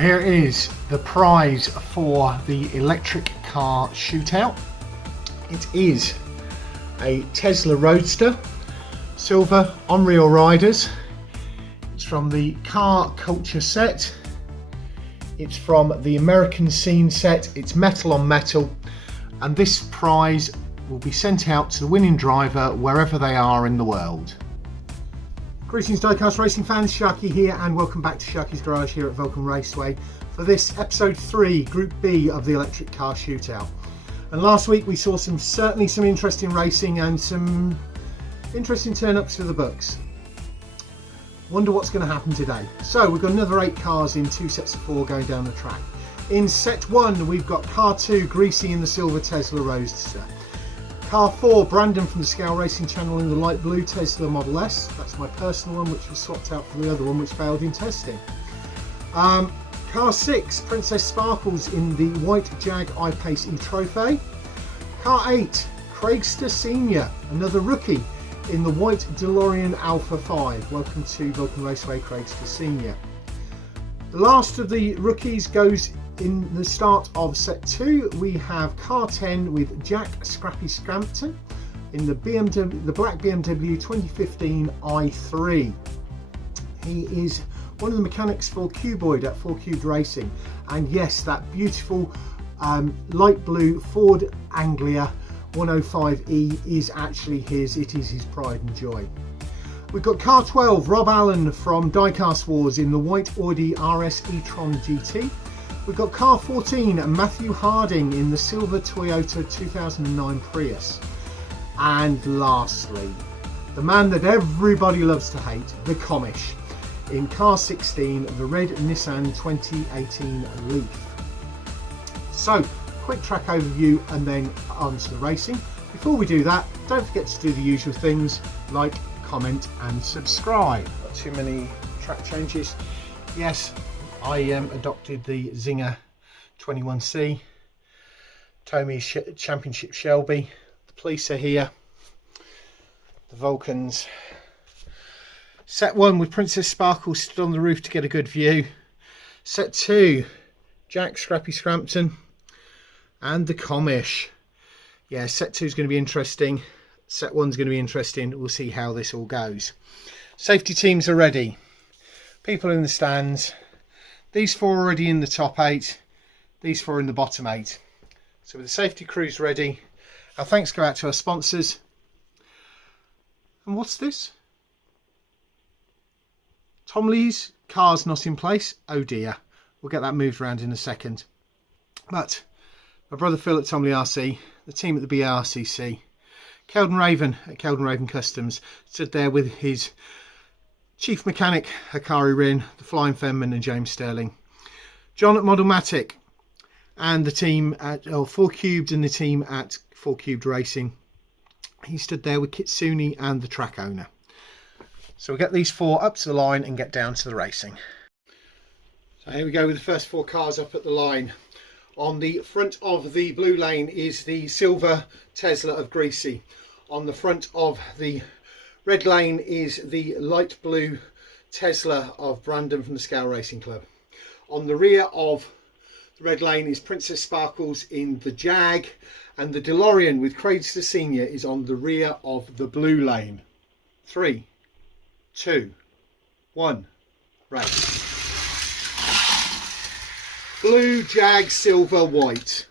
here is the prize for the electric car shootout. It is a Tesla Roadster, silver on-reel riders. It's from the Car Culture set. It's from the American Scene set. It's metal on metal, and this prize will be sent out to the winning driver wherever they are in the world. Greetings Diecast Racing fans, Sharky here, and welcome back to Sharky's Garage here at Vulcan Raceway for this episode 3, Group B of the electric car shootout. And last week we saw certainly some interesting racing and some interesting turn-ups for the books. Wonder what's going to happen today. So we've got another 8 cars in 2 sets of 4 going down the track. In set 1 we've got car 2, Greasy in the silver Tesla Roadster. Car 4, Brandon from the Scale Racing channel in the light blue Tesla Model S. That's my personal one, which was swapped out for the other one which failed in testing. Car 6, Princess Sparkles in the white Jag I-Pace E-Trophy. Car 8, Craigster Senior, another rookie in the white DeLorean Alpha 5. Welcome to Vulcan Raceway, Craigster Senior. The last of the rookies goes in the start of set 2. We have car 10 with Jack Scrappy Scampton in the black BMW 2015 i3. He is one of the mechanics for Cuboid at 4 Cubed Racing, and yes, that beautiful light blue Ford Anglia 105e is actually his. It is his pride and joy. We've got car 12, Rob Allen from Diecast Wars in the white Audi RS e-tron GT. We've got car 14, Matthew Harding in the silver Toyota 2009 Prius. And lastly, the man that everybody loves to hate, the Commish, in car 16, the red Nissan 2018 Leaf. So, quick track overview and then on to the racing. Before we do that, don't forget to do the usual things like comment and subscribe. Not too many track changes. Yes, I adopted the Zinger 21C, Tomy's Championship Shelby. The police are here, the Vulcans. Set 1 with Princess Sparkle stood on the roof to get a good view. Set 2, Jack Scrappy Scrampton and the Commish. Yeah, set 2 is going to be interesting. Set 1 is going to be interesting. We'll see how this all goes. Safety teams are ready. People in the stands. These 4 already in the top 8. These 4 in the bottom 8. So with the safety crews ready, our thanks go out to our sponsors. And what's this? Tom Lee's car's not in place. Oh dear. We'll get that moved around in a second. But my brother Phil at Tom Lee RC, the team at the BRCC, Keldon Raven at Keldon Raven Customs stood there with his chief mechanic Hakari Rin, the Flying Fenman and James Sterling, John at Modelmatic, and the team at 4 Cubed and the team at 4 Cubed Racing. He stood there with Kitsune and the track owner. So we'll get these 4 up to the line and get down to the racing. So here we go with the first 4 cars up at the line. On the front of the blue lane is the silver Tesla of Greasy. On the front of the red lane is the light blue Tesla of Brandon from the Scale Racing Club. On the rear of the red lane is Princess Sparkles in the Jag, and the DeLorean with Craigster Senior is on the rear of the blue lane. 3, 2, 1, race. Blue, Jag, silver, white.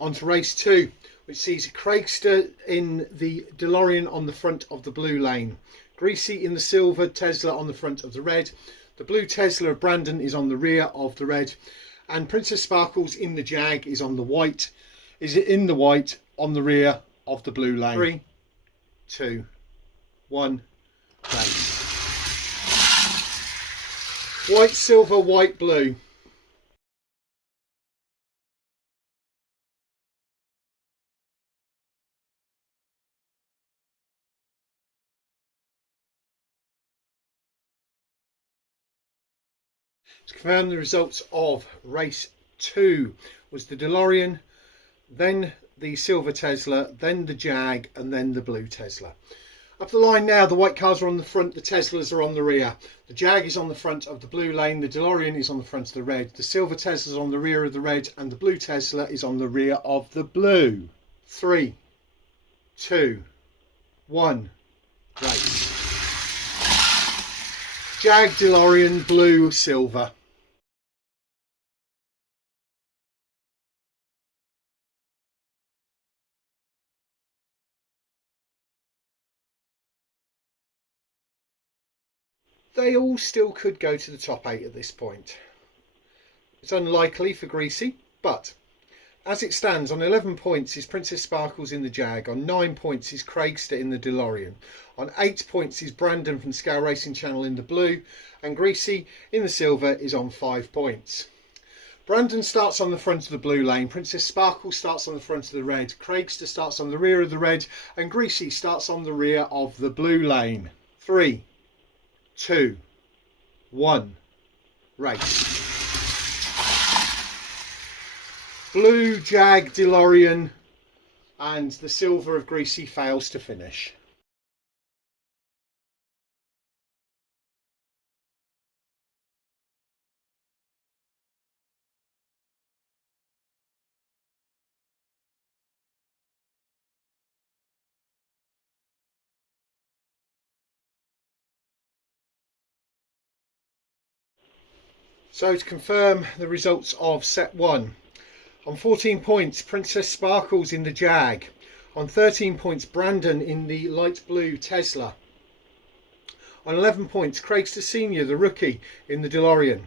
On to race 2, which sees Craigster in the DeLorean on the front of the blue lane. Greasy in the silver Tesla on the front of the red. The blue Tesla of Brandon is on the rear of the red. And Princess Sparkles in the Jag is on the white. Is it in the white on the rear of the blue lane? 3, 2, 1, race. White, silver, white, blue. To confirm the results of race 2, was the DeLorean, then the silver Tesla, then the Jag, and then the blue Tesla. Up the line now, the white cars are on the front, the Teslas are on the rear. The Jag is on the front of the blue lane, the DeLorean is on the front of the red, the silver Tesla is on the rear of the red, and the blue Tesla is on the rear of the blue. 3, 2, 1, race. Jag, DeLorean, blue, silver. They all still could go to the top 8 at this point. It's unlikely for Greasy, but as it stands, on 11 points is Princess Sparkles in the Jag, on 9 points is Craigster in the DeLorean, on 8 points is Brandon from Scale Racing Channel in the blue, and Greasy in the silver is on 5 points. Brandon starts on the front of the blue lane, Princess Sparkles starts on the front of the red, Craigster starts on the rear of the red, and Greasy starts on the rear of the blue lane. 3, 2, 1, race. Blue, Jag, DeLorean, and the silver of Greasy fails to finish. So to confirm the results of set 1. On 14 points, Princess Sparkles in the Jag. On 13 points, Brandon in the light blue Tesla. On 11 points, Craigster Senior, the rookie, in the DeLorean.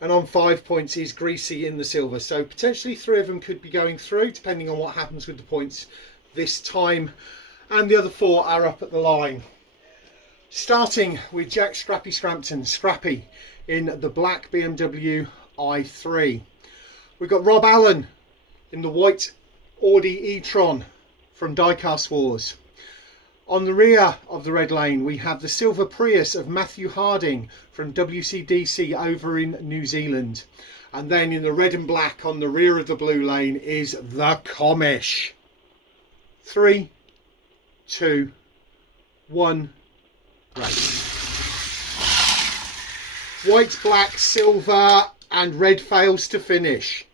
And on 5 points is Greasy in the silver. So potentially 3 of them could be going through, depending on what happens with the points this time. And the other 4 are up at the line. Starting with Jack Scrappy Scampton, Scrappy in the black BMW i3. We've got Rob Allen in the white Audi e-tron from Diecast Wars. On the rear of the red lane, we have the silver Prius of Matthew Harding from WCDC over in New Zealand. And then in the red and black on the rear of the blue lane is the Commish. 3, 2, 1, race. White, black, silver, and red fails to finish.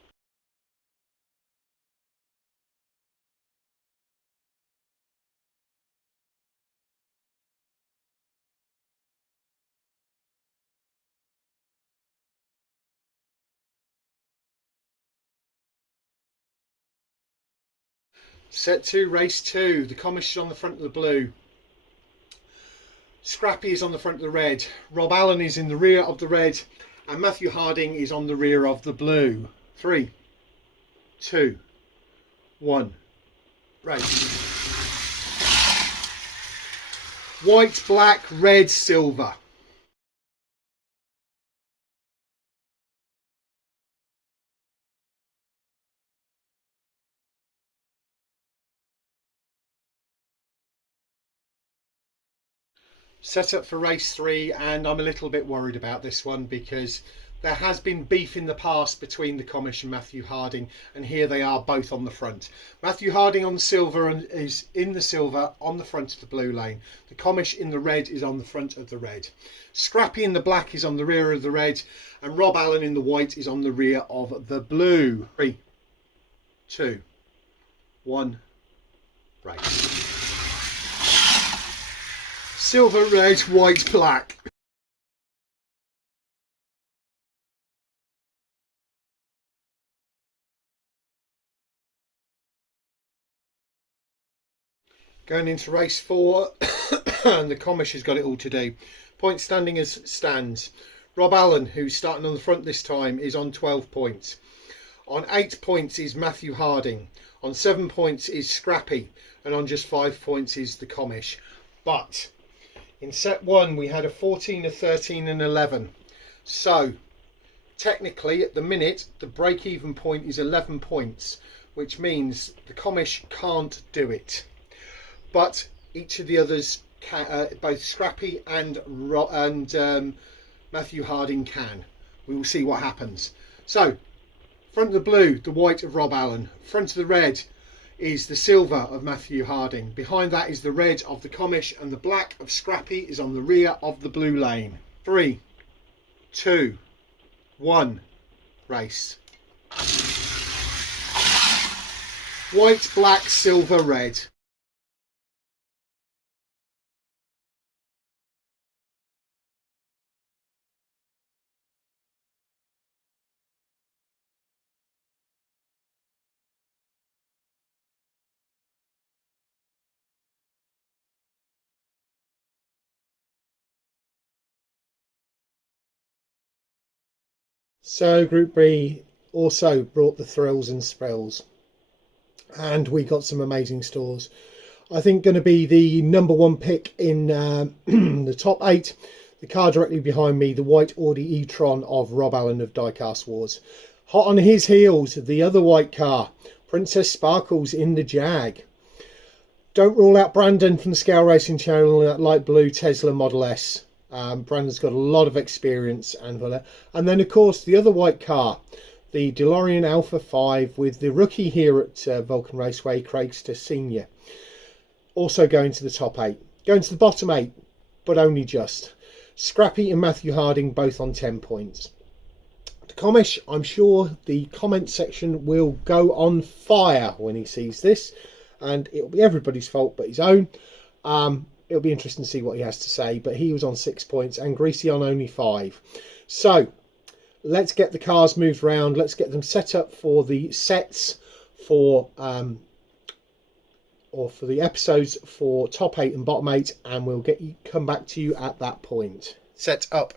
Set 2, race 2. The Commish is on the front of the blue. Scrappy is on the front of the red. Rob Allen is in the rear of the red. And Matthew Harding is on the rear of the blue. 3, 2, 1, race. White, black, red, silver. Set up for race 3, and I'm a little bit worried about this one because there has been beef in the past between the Commish and Matthew Harding, and here they are both on the front. Matthew Harding on the silver and is in the silver on the front of the blue lane. The Commish in the red is on the front of the red. Scrappy in the black is on the rear of the red, and Rob Allen in the white is on the rear of the blue. 3, 2, 1, race. Silver, red, white, black. Going into race 4, and the Commish has got it all to do. Point standing as stands. Rob Allen, who's starting on the front this time, is on 12 points. On 8 points is Matthew Harding. On 7 points is Scrappy. And on just 5 points is the Commish. But in set 1 we had a 14, a 13 and 11. So technically at the minute the break-even point is 11 points, which means the Commish can't do it. But each of the others, can, both Scrappy and Matthew Harding can. We will see what happens. So Front of the blue, the white of Rob Allen. Front of the red is the silver of Matthew Harding. Behind that is the red of the Commish, and the black of Scrappy is on the rear of the blue lane. 3, 2, 1, race. White, black, silver, red. So Group B also brought the thrills and spells, and we got some amazing stores. I think going to be the #1 pick in the top 8. The car directly behind me, the white Audi e-tron of Rob Allen of Diecast Wars. Hot on his heels, the other white car, Princess Sparkles in the Jag. Don't rule out Brandon from the Scale Racing channel in that light blue Tesla Model S. Brandon's got a lot of experience, and then of course the other white car, the DeLorean Alpha 5 with the rookie here at Vulcan Raceway, Craigster Senior, also going to the top 8. Going to the bottom 8, but only just. Scrappy and Matthew Harding both on 10 points. The Commish, I'm sure the comment section will go on fire when he sees this, and it'll be everybody's fault but his own. It'll be interesting to see what he has to say, but he was on 6 points and Greasy on only 5. So let's get the cars moved around. Let's get them set up for the sets for for the episodes for top 8 and bottom 8, and we'll come back to you at that point. Set up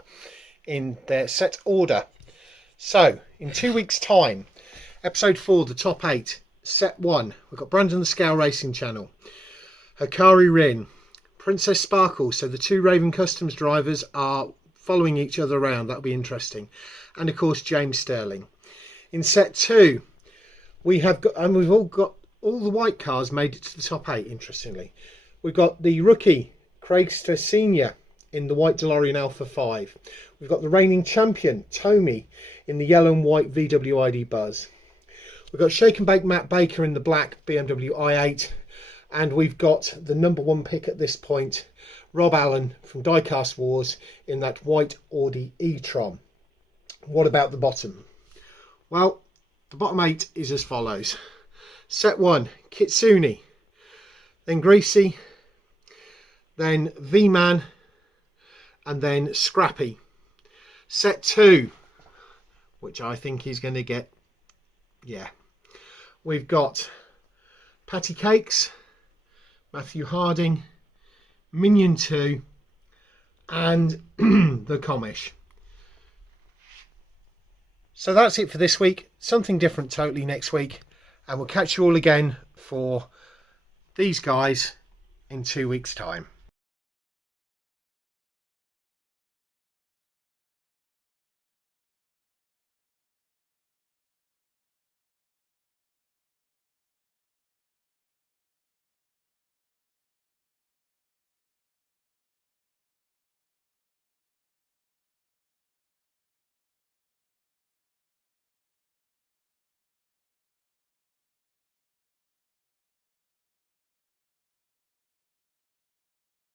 in their set order. So in 2 weeks' time, episode 4, the top 8, set 1. We've got Brandon the Scale Racing channel, Hikari Rin, Princess Sparkle, so the 2 Raven Customs drivers are following each other around. That'll be interesting. And of course James Sterling. In set 2, we've all got all the white cars made it to the top 8, interestingly. We've got the rookie Craigster Senior in the white DeLorean Alpha 5. We've got the reigning champion Tommy in the yellow and white VW ID Buzz. We've got Shake and Bake Matt Baker in the black BMW i8. And we've got the #1 pick at this point, Rob Allen from Diecast Wars in that white Audi e-tron. What about the bottom? Well, the bottom 8 is as follows. Set 1, Kitsune, then Greasy, then V-Man, and then Scrappy. Set 2, which I think is going to get, we've got Patty Cakes, Matthew Harding, Minion 2, and the Commish. So that's it for this week. Something different totally next week. And we'll catch you all again for these guys in 2 weeks' time.